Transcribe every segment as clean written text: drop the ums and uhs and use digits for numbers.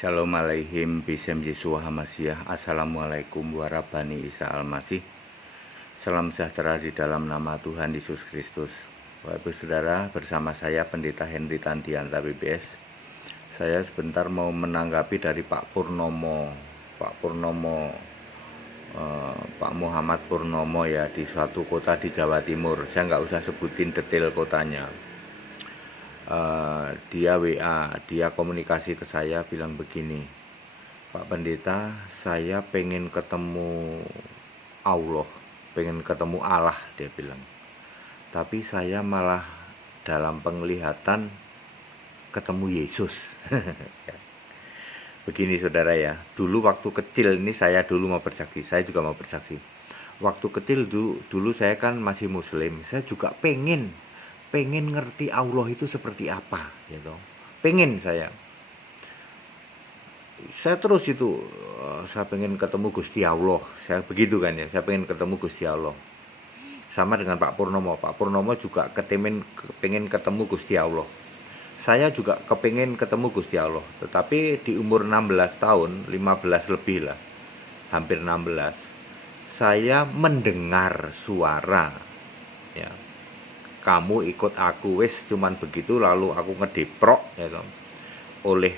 Shalom alaihim bisem Yesua Hamasyah. Assalamualaikum warahmatullahi Isa Al-Masih. Salam sejahtera di dalam nama Tuhan Yesus Kristus. Bapak Ibu Saudara, bersama saya Pendeta Henry Tandianta BBS. Saya sebentar mau menanggapi dari Pak Muhammad Purnomo ya, di suatu kota di Jawa Timur. Saya nggak usah sebutin detail kotanya. Dia WA, dia komunikasi ke saya bilang begini, Pak Pendeta, saya pengen ketemu Allah, pengen ketemu Allah, dia bilang. Tapi saya malah dalam penglihatan ketemu Yesus. Begini saudara ya, dulu waktu kecil ini saya dulu mau bersaksi, saya juga mau bersaksi. Waktu kecil dulu saya kan masih muslim, saya juga pengen ngerti Allah itu seperti apa gitu. Pengen saya terus itu saya pengen ketemu Gusti Allah. Saya begitu kan ya, saya pengen ketemu Gusti Allah. Sama dengan Pak Purnomo juga pengen ketemu Gusti Allah. Saya juga kepengen ketemu Gusti Allah. Tetapi di umur 16 tahun, 15 lebih lah, hampir 16, saya mendengar suara ya, kamu ikut aku, wes cuman begitu. Lalu aku ngedeprok ya toh, oleh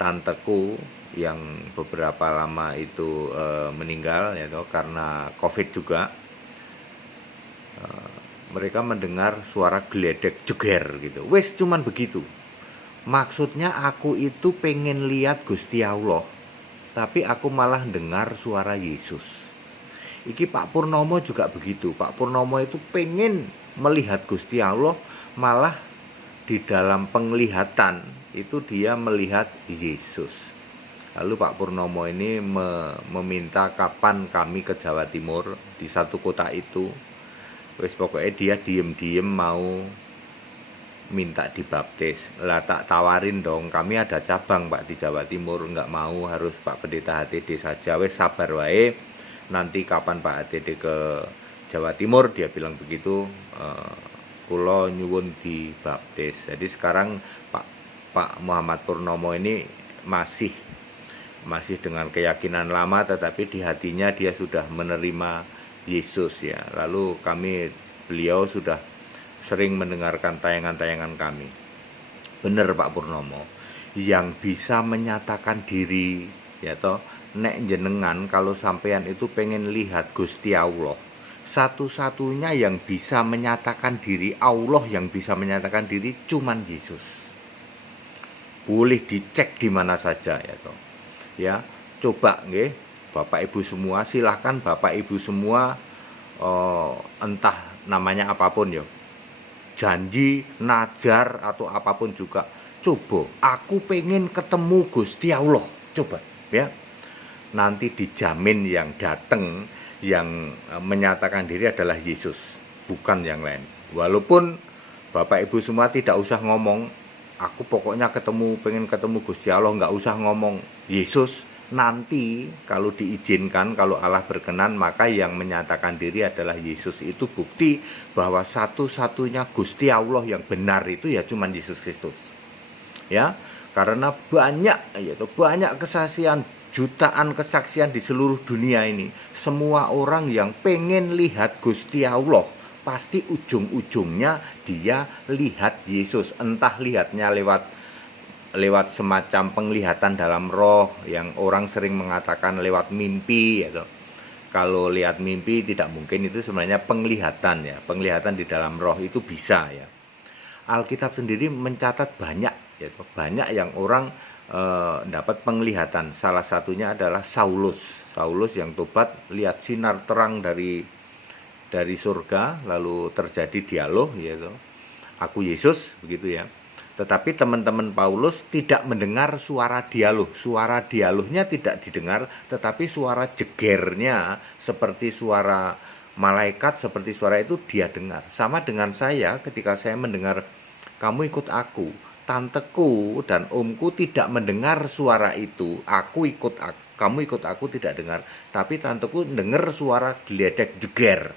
tanteku yang beberapa lama itu meninggal ya toh, karena COVID juga. Mereka mendengar suara geledek jeger gitu, wes cuman begitu. Maksudnya aku itu pengen lihat Gusti Allah, tapi aku malah dengar suara Yesus. Iki Pak Purnomo juga begitu. Pak Purnomo itu pengen melihat Gusti Allah, malah di dalam penglihatan itu dia melihat Yesus. Lalu Pak Purnomo ini meminta kapan kami ke Jawa Timur di satu kota itu. Wes pokoknya dia diem-diem mau minta dibaptis. Lah tak tawarin dong, kami ada cabang Pak di Jawa Timur, nggak mau, harus Pak Pendeta HTD saja. Wes sabar wae, nanti kapan Pak HTD ke Jawa Timur, dia bilang begitu, kulo nyuwun dibaptis. Jadi sekarang Pak Muhammad Purnomo ini masih dengan keyakinan lama, tetapi di hatinya dia sudah menerima Yesus ya. Lalu beliau sudah sering mendengarkan tayangan-tayangan kami. Benar Pak Purnomo, yang bisa menyatakan diri ya toh, nek jenengan kalau sampean itu pengen lihat Gusti Allah, satu-satunya yang bisa menyatakan diri, Allah yang bisa menyatakan diri cuman Yesus. Boleh dicek di mana saja ya toh. Ya, coba nggih Bapak Ibu semua, silahkan Bapak Ibu semua, entah namanya apapun ya, janji, najar atau apapun juga, coba aku pengen ketemu Gusti Allah, coba ya. Nanti dijamin yang datang, yang menyatakan diri adalah Yesus, bukan yang lain. Walaupun Bapak Ibu semua tidak usah ngomong, aku pokoknya pengen ketemu Gusti Allah, nggak usah ngomong Yesus. Nanti kalau diizinkan, kalau Allah berkenan, maka yang menyatakan diri adalah Yesus. Itu bukti bahwa satu-satunya Gusti Allah yang benar itu ya cuman Yesus Kristus. Ya, karena banyak kesaksian, jutaan kesaksian di seluruh dunia ini. Semua orang yang pengen lihat Gusti Allah, pasti ujung-ujungnya dia lihat Yesus. Entah lihatnya lewat semacam penglihatan dalam roh, yang orang sering mengatakan lewat mimpi ya. Kalau lihat mimpi tidak mungkin, itu sebenarnya penglihatan ya, penglihatan di dalam roh itu bisa ya. Alkitab sendiri mencatat banyak ya, banyak yang orang dapat penglihatan. Salah satunya adalah Saulus yang tobat, lihat sinar terang dari surga, lalu terjadi dialog yaitu aku Yesus begitu ya. Tetapi teman-teman Paulus tidak mendengar suara dialognya tidak didengar, tetapi suara jegernya seperti suara malaikat, seperti suara itu dia dengar. Sama dengan saya, ketika saya mendengar kamu ikut aku, tanteku dan omku tidak mendengar suara itu, kamu ikut aku tidak dengar, tapi tanteku dengar suara geledek jeger.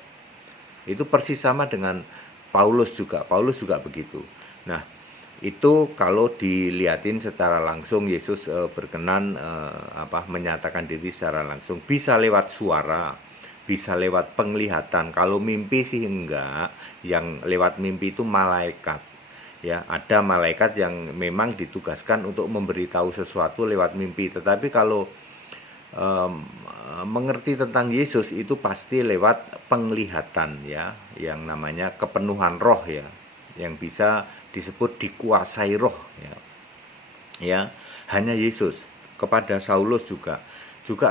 Itu persis sama dengan Paulus juga begitu. Nah, Itu kalau dilihatin secara langsung Yesus berkenan menyatakan diri secara langsung. Bisa lewat suara, bisa lewat penglihatan. Kalau mimpi sih enggak. Yang lewat mimpi itu malaikat. Ya, ada malaikat yang memang ditugaskan untuk memberitahu sesuatu lewat mimpi. Tetapi kalau mengerti tentang Yesus itu pasti lewat penglihatan, ya, yang namanya kepenuhan roh, ya, yang bisa disebut dikuasai roh, ya, hanya Yesus. Kepada Saulus juga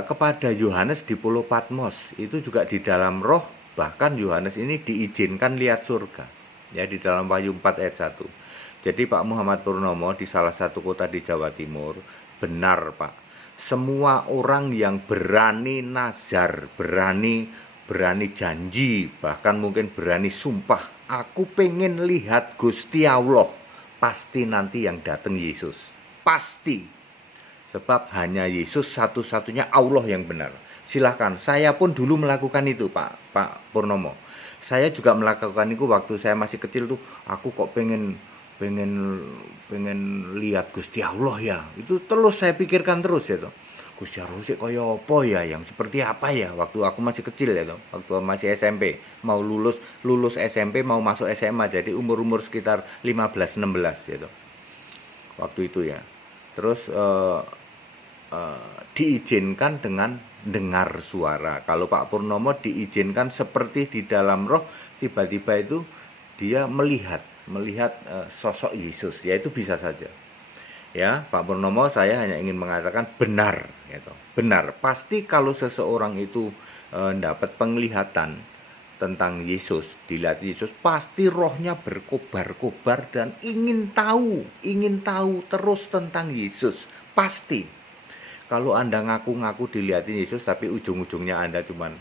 kepada Yohanes di Pulau Patmos itu juga di dalam roh. Bahkan Yohanes ini diizinkan lihat surga, ya, di dalam Wahyu 4 ayat 1. Jadi Pak Muhammad Purnomo di salah satu kota di Jawa Timur, benar Pak, semua orang yang berani nazar, berani janji, bahkan mungkin berani sumpah, aku pengen lihat Gusti Allah, pasti nanti yang datang Yesus. Pasti. Sebab hanya Yesus satu-satunya Allah yang benar. Silahkan, saya pun dulu melakukan itu Pak Purnomo. Saya juga melakukan itu waktu saya masih kecil tuh, aku kok pengen lihat Gusti Allah ya. Itu terus saya pikirkan terus ya toh. Gusti Allah sih kaya apa ya, yang seperti apa ya, waktu aku masih kecil ya toh, waktu masih SMP, mau lulus SMP mau masuk SMA, jadi umur sekitar 15-16 ya toh. Waktu itu ya. Terus diizinkan dengan dengar suara. Kalau Pak Purnomo diizinkan seperti di dalam roh, tiba-tiba itu dia melihat sosok Yesus, ya itu bisa saja. Ya, Pak Purnomo, saya hanya ingin mengatakan benar, gitu. Benar. Pasti kalau seseorang itu dapat penglihatan tentang Yesus, dilihat Yesus, pasti rohnya berkobar-kobar dan ingin tahu terus tentang Yesus. Pasti. Kalau Anda ngaku-ngaku dilihatin Yesus tapi ujung-ujungnya Anda cuman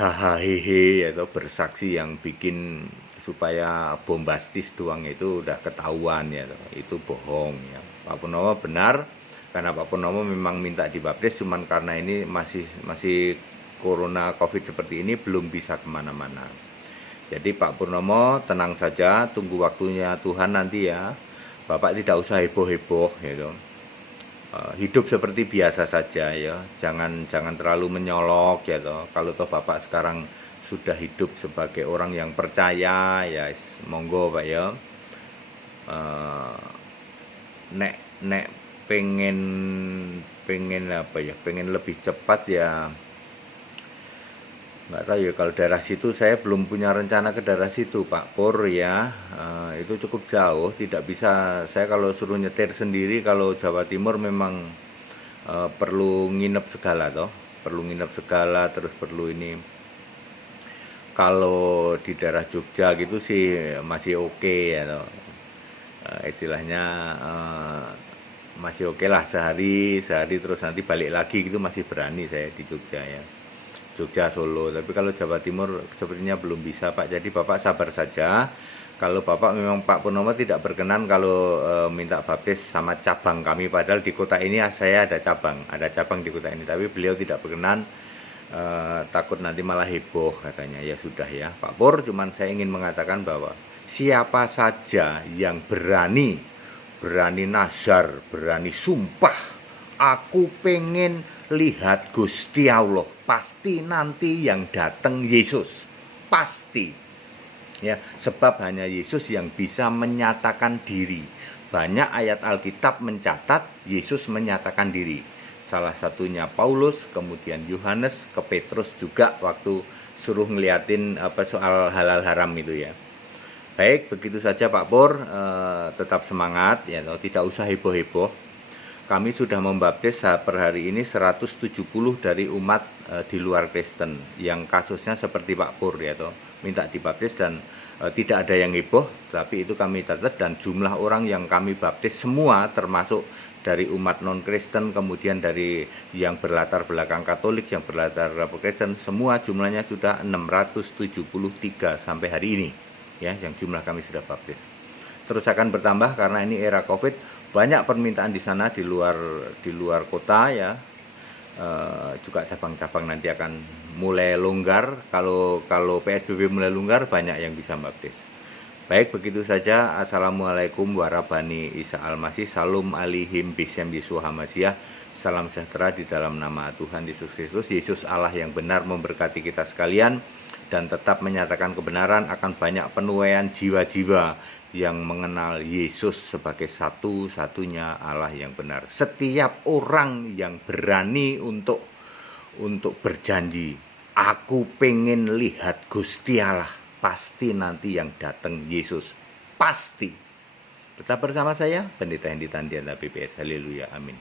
hahaha atau bersaksi yang bikin supaya bombastis doang, itu udah ketahuan ya, itu bohong ya. Pak Purnomo benar, karena Pak Purnomo memang minta dibaptis, cuman karena ini masih corona covid seperti ini belum bisa kemana-mana. Jadi Pak Purnomo tenang saja, tunggu waktunya Tuhan nanti ya. Bapak tidak usah heboh-heboh gitu. Hidup seperti biasa saja ya, jangan terlalu menyolok ya toh. Kalau toh Bapak sekarang sudah hidup sebagai orang yang percaya ya, monggo Pak ya. Nek pengen apa ya, pengen lebih cepat ya, nggak tahu ya, kalau daerah situ saya belum punya rencana ke daerah situ Pak Pur ya. Itu cukup jauh, tidak bisa saya kalau suruh nyetir sendiri. Kalau Jawa Timur memang perlu nginep segala toh, terus perlu ini. Kalau di daerah Jogja gitu sih masih oke ya toh. Istilahnya masih oke lah, sehari terus nanti balik lagi gitu masih berani saya di Jogja ya. Jogja, Solo. Tapi kalau Jawa Timur sepertinya belum bisa Pak. Jadi Bapak sabar saja. Kalau Bapak memang Pak Purnomo tidak berkenan kalau minta baptis sama cabang kami, padahal di kota ini saya ada cabang di kota ini, tapi beliau tidak berkenan, takut nanti malah heboh katanya. Ya sudah ya Pak Pur, cuman saya ingin mengatakan bahwa siapa saja yang berani nazar, berani sumpah, aku pengen lihat Gusti Allah, pasti nanti yang datang Yesus, pasti. Ya, sebab hanya Yesus yang bisa menyatakan diri. Banyak ayat Alkitab mencatat Yesus menyatakan diri. Salah satunya Paulus, kemudian Yohanes, ke Petrus juga waktu suruh ngeliatin soal halal haram itu ya. Baik, begitu saja Pak Pur, tetap semangat ya, tidak usah heboh-heboh. Kami sudah membaptis per hari ini 170 dari umat di luar Kristen yang kasusnya seperti Pak Pur ya toh, minta dibaptis dan tidak ada yang heboh, tapi itu kami catat. Dan jumlah orang yang kami baptis semua termasuk dari umat non Kristen, kemudian dari yang berlatar belakang Katolik, yang berlatar belakang Kristen, semua jumlahnya sudah 673 sampai hari ini ya, yang jumlah kami sudah baptis. Terus akan bertambah karena ini era Covid. Banyak permintaan di sana di luar kota ya. Juga cabang-cabang nanti akan mulai longgar. Kalau PSBB mulai longgar, banyak yang bisa baptis. Baik, begitu saja. Assalamualaikum warahmatullahi Isa Al-Masih. Salum alihim bisem Yeshua Hamasiah. Salam sejahtera di dalam nama Tuhan Yesus Kristus. Yesus Allah yang benar memberkati kita sekalian dan tetap menyatakan kebenaran akan banyak penuaian jiwa-jiwa yang mengenal Yesus sebagai satu-satunya Allah yang benar. Setiap orang yang berani untuk berjanji, aku pengen lihat Gusti Allah, pasti nanti yang datang Yesus, pasti. Tetap bersama saya, Pendeta Hendy Tandiana BPS. Haleluya, amin.